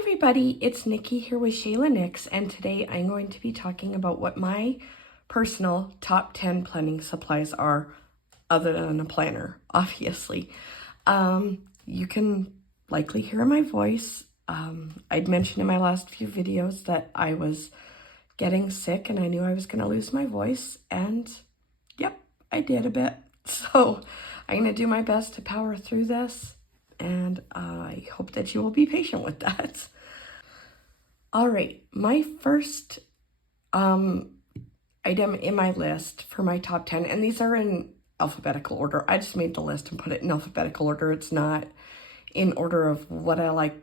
everybody, it's Nikki here with Shayla Nix, and today I'm going to be talking about what my personal top 10 planning supplies are, other than a planner, obviously. You can likely hear my voice. I'd mentioned in my last few videos that I was getting sick and I knew I was going to lose my voice, and yep, I did a bit. So I'm going to do my best to power through this, and I hope that you will be patient with that. All right, my first item in my list for my top 10, and these are in alphabetical order. I just made the list and put it in alphabetical order. It's not in order of what I like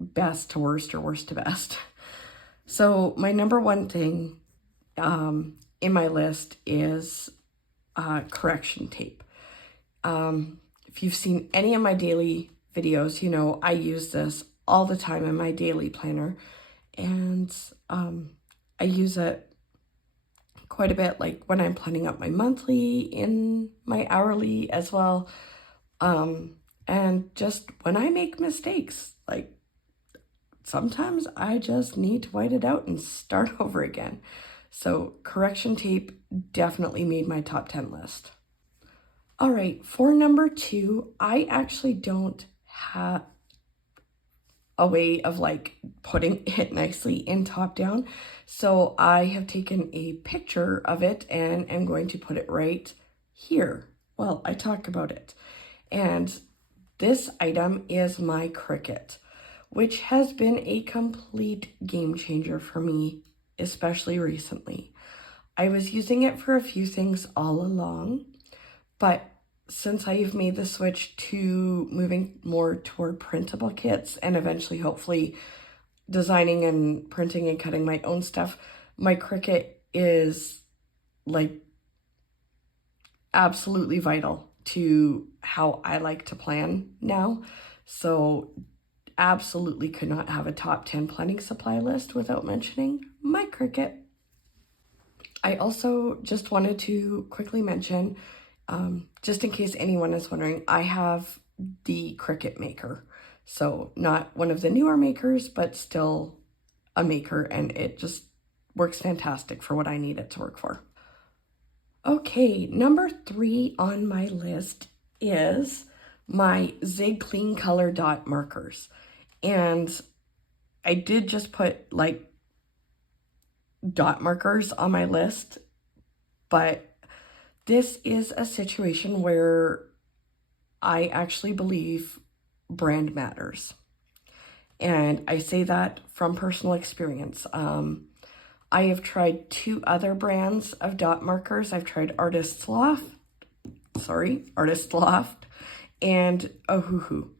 best to worst or worst to best. So my number one thing in my list is correction tape. If you've seen any of my daily videos, you know I use this all the time in my daily planner, and I use it quite a bit, like when I'm planning out my monthly, in my hourly as well, and just when I make mistakes. Like sometimes I just need to white it out and start over again. So correction tape definitely made my top 10 list. All right, for number 2, I actually don't have a way of like putting it nicely in top down. So I have taken a picture of it and am going to put it right here. Well, I talk about it. And this item is my Cricut, which has been a complete game changer for me, especially recently. I was using it for a few things all along, but since I've made the switch to moving more toward printable kits and eventually hopefully designing and printing and cutting my own stuff, my Cricut is like absolutely vital to how I like to plan now. So absolutely could not have a top 10 planning supply list without mentioning my Cricut. I also just wanted to quickly mention, just in case anyone is wondering, I have the Cricut maker. So not one of the newer makers, but still a maker, and it just works fantastic for what I need it to work for. Okay, number 3 on my list is my Zig Clean Color dot markers. And I did just put like dot markers on my list, but this is a situation where I actually believe brand matters. And I say that from personal experience. I have tried 2 other brands of dot markers. I've tried Artist Loft, and Ohuhu.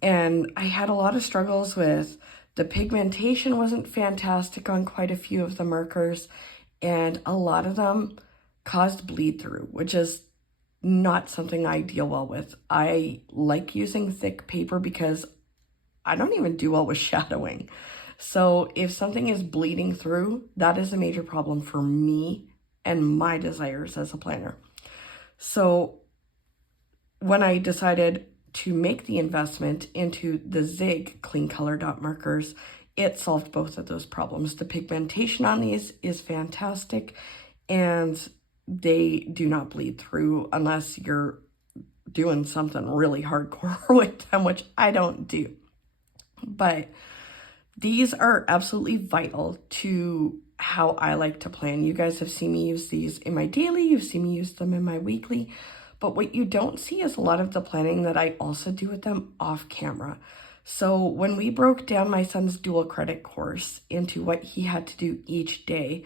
And I had a lot of struggles with the pigmentation wasn't fantastic on quite a few of the markers, and a lot of them caused bleed through, which is not something I deal well with. I like using thick paper because I don't even do well with shadowing. So if something is bleeding through, that is a major problem for me and my desires as a planner. So when I decided to make the investment into the Zig Clean Color dot markers, it solved both of those problems. The pigmentation on these is fantastic, and they do not bleed through unless you're doing something really hardcore with them, which I don't do. But these are absolutely vital to how I like to plan. You guys have seen me use these in my daily, you've seen me use them in my weekly, but what you don't see is a lot of the planning that I also do with them off camera. So when we broke down my son's dual credit course into what he had to do each day,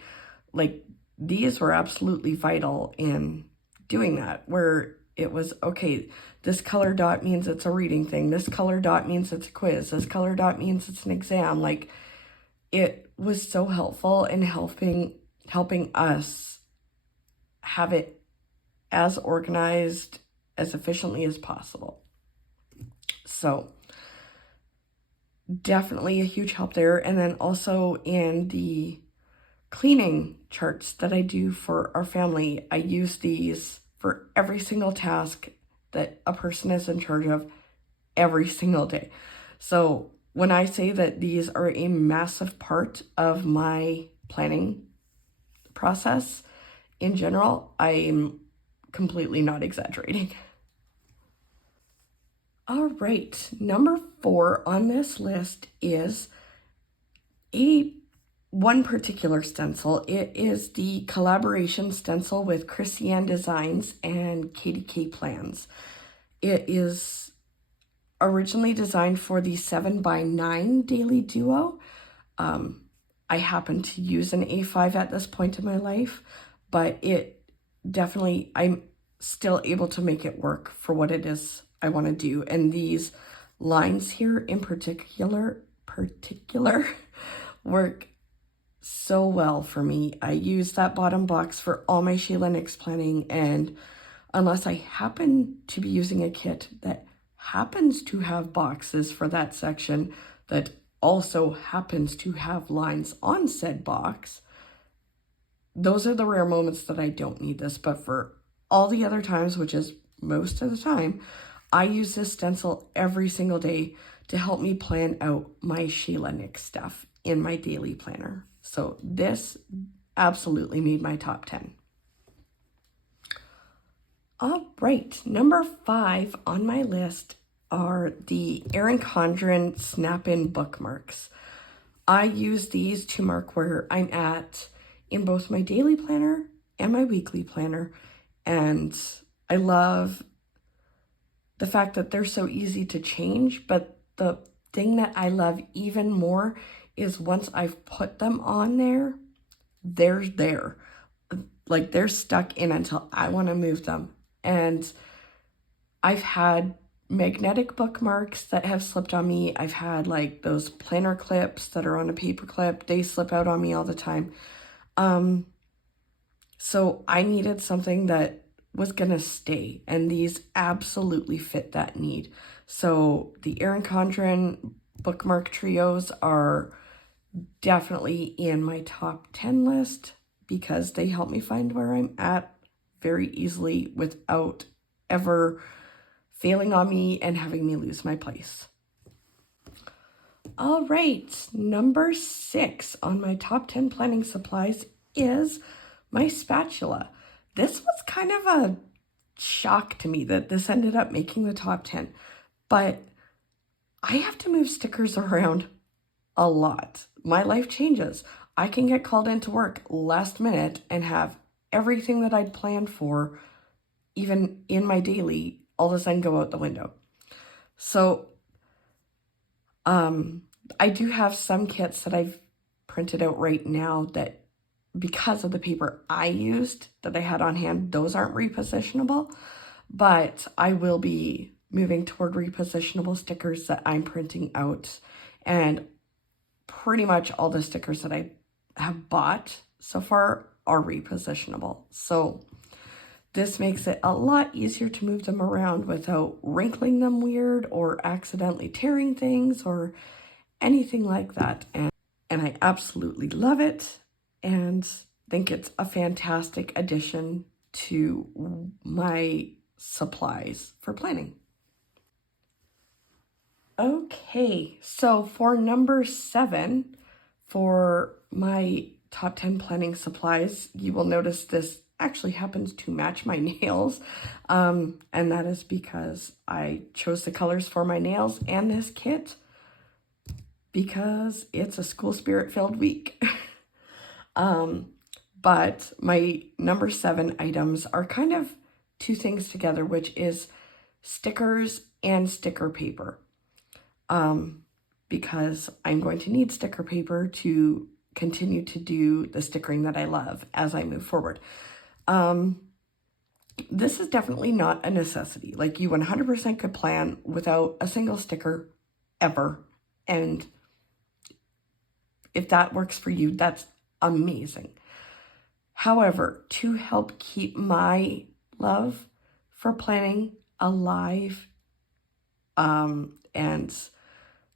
like these were absolutely vital in doing that, where it was, okay, this color dot means it's a reading thing. This color dot means it's a quiz. This color dot means it's an exam. Like, it was so helpful in helping us have it as organized, as efficiently as possible. So definitely a huge help there. And then also in the cleaning charts that I do for our family, I use these for every single task that a person is in charge of every single day. So when I say that these are a massive part of my planning process in general, I'm completely not exaggerating. All right, number 4 on this list is one particular stencil. It is the collaboration stencil with Christiane Designs and KDK Plans. It is originally designed for the 7x9 daily duo. I happen to use an A5 at this point in my life, but I'm still able to make it work for what it is I want to do. And these lines here in particular work so well for me. I use that bottom box for all my Sheila Nicks planning, and unless I happen to be using a kit that happens to have boxes for that section that also happens to have lines on said box, those are the rare moments that I don't need this. But for all the other times, which is most of the time, I use this stencil every single day to help me plan out my Sheila Nicks stuff in my daily planner. So this absolutely made my top 10. All right, number 5 on my list are the Erin Condren Snap-In bookmarks. I use these to mark where I'm at in both my daily planner and my weekly planner, and I love the fact that they're so easy to change, but the thing that I love even more is once I've put them on there, they're there. Like, they're stuck in until I want to move them. And I've had magnetic bookmarks that have slipped on me. I've had like those planner clips that are on a paper clip. They slip out on me all the time. So I needed something that was gonna stay, and these absolutely fit that need. So the Erin Condren bookmark trios are definitely in my top 10 list because they help me find where I'm at very easily without ever failing on me and having me lose my place. All right, number 6 on my top 10 planning supplies is my spatula. This was kind of a shock to me that this ended up making the top 10, but I have to move stickers around a lot. My life changes. I can get called into work last minute and have everything that I'd planned for, even in my daily, all of a sudden go out the window. So I do have some kits that I've printed out right now that, because of the paper I used that I had on hand, those aren't repositionable, but I will be moving toward repositionable stickers that I'm printing out, and pretty much all the stickers that I have bought so far are repositionable. So this makes it a lot easier to move them around without wrinkling them weird or accidentally tearing things or anything like that. And I absolutely love it and think it's a fantastic addition to my supplies for planning. Okay, so for number 7, for my top 10 planning supplies, you will notice this actually happens to match my nails, and that is because I chose the colors for my nails and this kit because it's a school spirit filled week. But my number 7 items are kind of two things together, which is stickers and sticker paper. Because I'm going to need sticker paper to continue to do the stickering that I love as I move forward. This is definitely not a necessity. Like, you 100% could plan without a single sticker ever. And if that works for you, that's amazing. However, to help keep my love for planning alive, and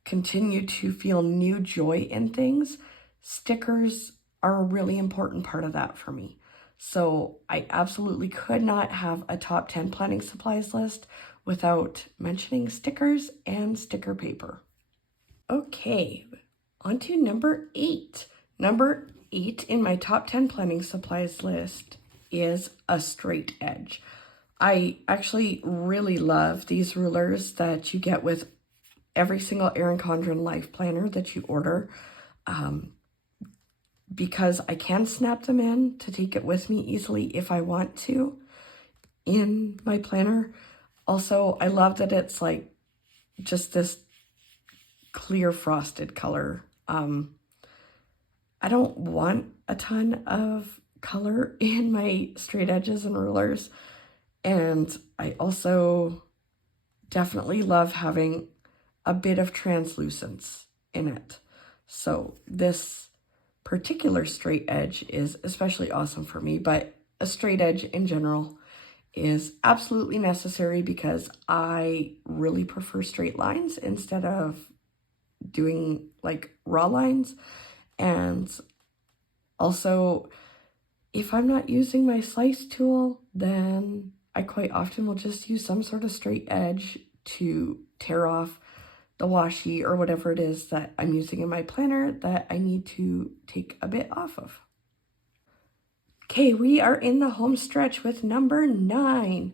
continue to feel new joy in things, stickers are a really important part of that for me. So I absolutely could not have a top 10 planning supplies list without mentioning stickers and sticker paper. Okay, on to number 8. Number 8 in my top 10 planning supplies list is a straight edge. I actually really love these rulers that you get with every single Erin Condren life planner that you order, because I can snap them in to take it with me easily if I want to in my planner. Also, I love that it's like just this clear frosted color. I don't want a ton of color in my straight edges and rulers, and I also definitely love having a bit of translucence in it. So this particular straight edge is especially awesome for me, but a straight edge in general is absolutely necessary because I really prefer straight lines instead of doing like raw lines. And also, if I'm not using my slice tool, then I quite often will just use some sort of straight edge to tear off the washi or whatever it is that I'm using in my planner that I need to take a bit off of. Okay, we are in the home stretch with number 9,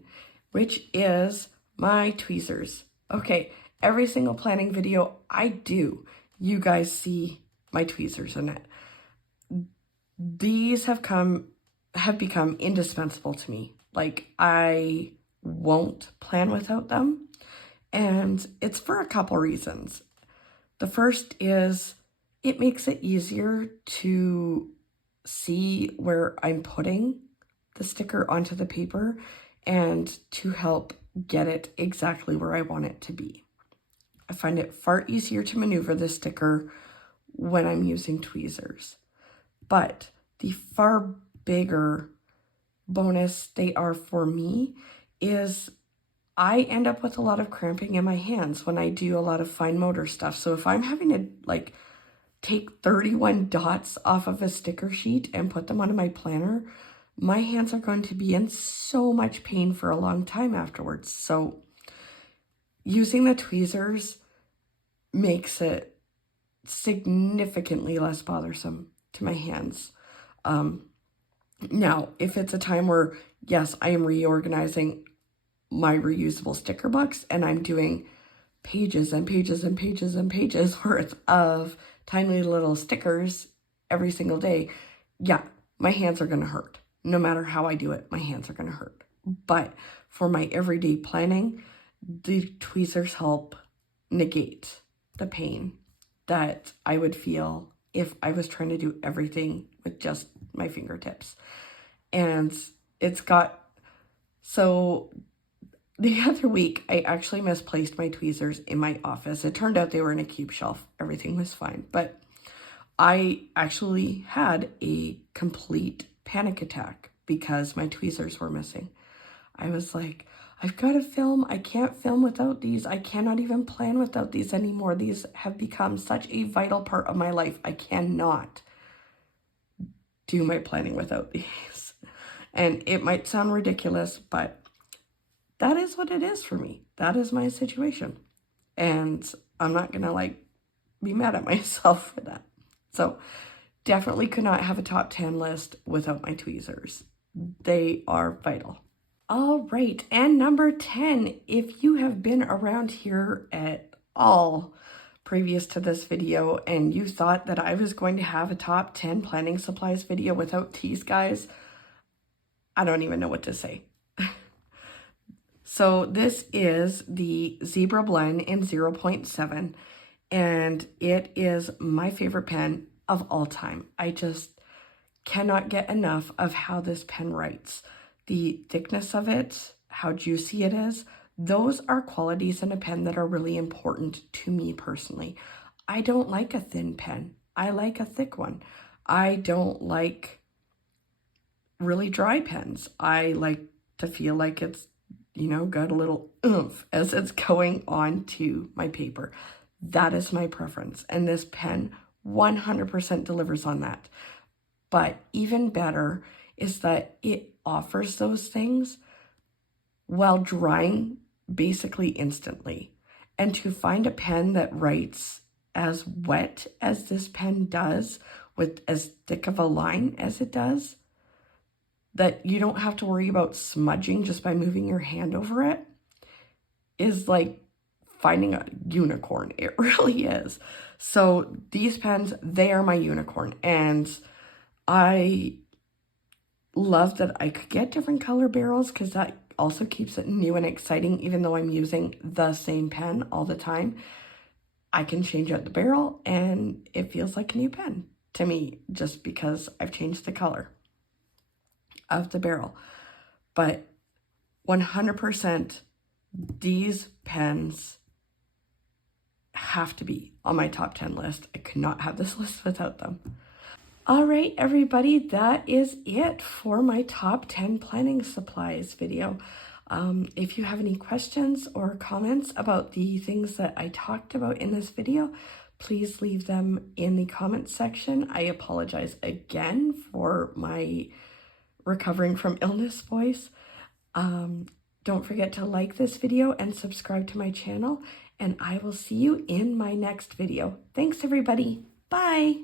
which is my tweezers. Okay, every single planning video I do, you guys see my tweezers in it. These have become indispensable to me. Like, I won't plan without them, and it's for a couple reasons. The first is it makes it easier to see where I'm putting the sticker onto the paper and to help get it exactly where I want it to be. I find it far easier to maneuver the sticker when I'm using tweezers. But the far bigger bonus they are for me is I end up with a lot of cramping in my hands when I do a lot of fine motor stuff. So if I'm having to like take 31 dots off of a sticker sheet and put them onto my planner, my hands are going to be in so much pain for a long time afterwards. So using the tweezers makes it significantly less bothersome to my hands. Now, if it's a time where, yes, I am reorganizing my reusable sticker books and I'm doing pages and pages and pages and pages worth of tiny little stickers every single day, yeah, my hands are going to hurt. No matter how I do it, my hands are going to hurt. But for my everyday planning, the tweezers help negate the pain that I would feel if I was trying to do everything with just my fingertips. And it's got, so the other week, I actually misplaced my tweezers in my office. It turned out they were in a cube shelf. Everything was fine. But I actually had a complete panic attack because my tweezers were missing. I was like, I've got to film. I can't film without these. I cannot even plan without these anymore. These have become such a vital part of my life. I cannot do my planning without these. And it might sound ridiculous, but that is what it is for me. That is my situation. And I'm not going to like be mad at myself for that. So definitely could not have a top 10 list without my tweezers. They are vital. All right, and number 10, if you have been around here at all previous to this video and you thought that I was going to have a top 10 planning supplies video without these guys, I don't even know what to say. So this is the Zebra Blend in 0.7, and it is my favorite pen of all time. I just cannot get enough of how this pen writes. The thickness of it, how juicy it is, those are qualities in a pen that are really important to me personally. I don't like a thin pen. I like a thick one. I don't like really dry pens. I like to feel like it's, you know, got a little oomph as it's going on to my paper. That is my preference. And this pen 100% delivers on that. But even better is that it offers those things while drying basically instantly. And to find a pen that writes as wet as this pen does, with as thick of a line as it does, that you don't have to worry about smudging just by moving your hand over it, is like finding a unicorn. It really is. So these pens, they are my unicorn, and I love that I could get different color barrels because that also keeps it new and exciting. Even though I'm using the same pen all the time, I can change out the barrel and it feels like a new pen to me just because I've changed the color of the barrel. But 100%, these pens have to be on my top 10 list. I could not have this list without them. All right, everybody, that is it for my top 10 planning supplies video. If you have any questions or comments about the things that I talked about in this video, please leave them in the comments section. I apologize again for my recovering from illness voice. Don't forget to like this video and subscribe to my channel, and I will see you in my next video. Thanks, everybody. Bye.